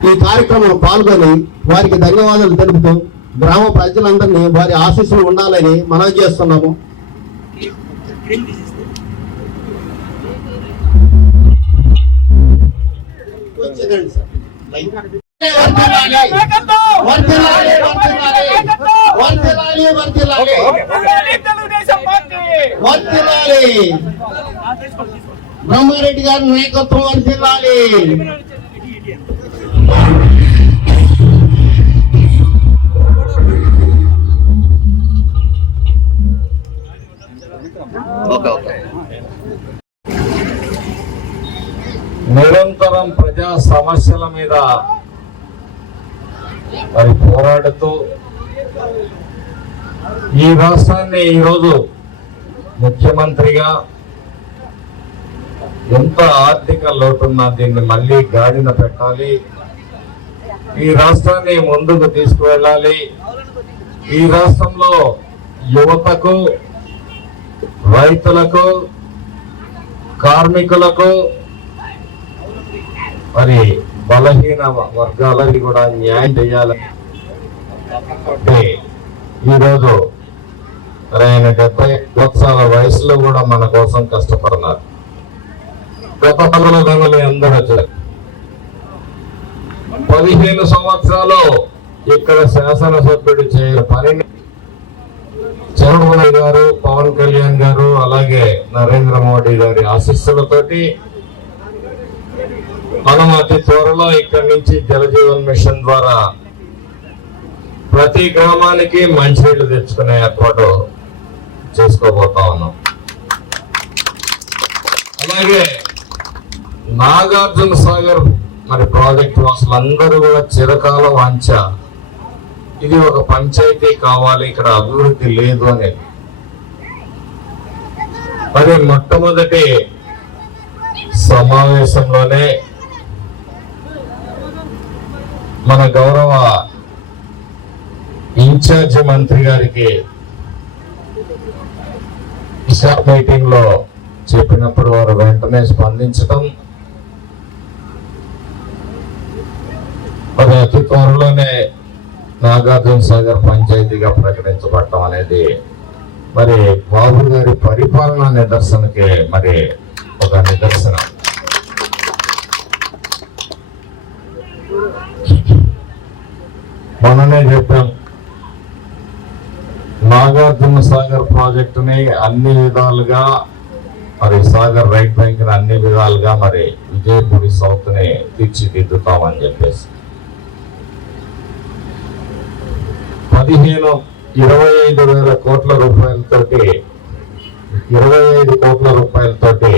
ఈ కార్యక్రమంలో పాల్గొని వారికి ధన్యవాదాలు తెలుపుతూ గ్రామ ప్రజలందరినీ వారి ఆశీస్సులు ఉండాలని మనవి చేస్తున్నాము. బ్రహ్మారెడ్డి గారి నాయకత్వం వర్తిల్లాలి నిరంతరం ప్రజా సమస్యల మీద మరి పోరాడుతూ ఈ రాష్ట్రాన్ని ఈరోజు ముఖ్యమంత్రిగా ఎంత ఆర్థిక లోటున్నా దీన్ని మళ్ళీ గాడిన పెట్టాలి. ఈ రాష్ట్రాన్ని ముందుకు తీసుకువెళ్ళాలి. ఈ రాష్ట్రంలో యువతకు రైతులకు కార్మికులకు మరి బలహీన వర్గాలకి కూడా న్యాయం చేయాలని అంటే ఈరోజు మరి ఆయన డెబ్బై సంవత్సరాల వయసులో కూడా మన కోసం కష్టపడినారు. గత పదవులు అందరూ వచ్చారు పదిహేను సంవత్సరాలు ఇక్కడ శాసనసభ్యుడు చేయ పనిని చరణ్ గారు పవన్ కళ్యాణ్ గారు అలాగే నరేంద్ర మోడీ గారి ఆశీస్సులతోటి మనం అతి త్వరలో ఇక్కడి నుంచి జలజీవన్ మిషన్ ద్వారా ప్రతి గ్రామానికి మంచినీళ్ళు తెచ్చుకునే ఏర్పాటు చేసుకోబోతా ఉన్నాం. అలాగే నాగార్జున సాగర్ మరి ప్రాజెక్టు అసలు అందరూ కూడా చిరకాల వాంచ. ఇది ఒక పంచాయతీ కావాలి ఇక్కడ అభివృద్ధి లేదు అనేది. మరి మొట్టమొదటి సమావేశంలోనే మన గౌరవ ఇన్ఛార్జ్ మంత్రి గారికి విశాఖ మీటింగ్లో చెప్పినప్పుడు వారు వెంటనే స్పందించడం మరి అతి త్వరలోనే నాగార్జున సాగర్ పంచాయతీగా ప్రకటించబడటం అనేది మరి బాబు గారి పరిపాలన నిదర్శనకి మరి ఒక నిదర్శనం. మననే చెప్పాం నాగార్జున సాగర్ ప్రాజెక్టుని అన్ని విధాలుగా మరి సాగర్ రైట్ బ్యాంక్ అన్ని విధాలుగా మరి విజయపూడి సౌత్ని తీర్చిదిద్దుతామని చెప్పేసి పదిహేను ఇరవై ఐదు వేల కోట్ల రూపాయలతోటి ఇరవై ఐదు కోట్ల రూపాయలతోటి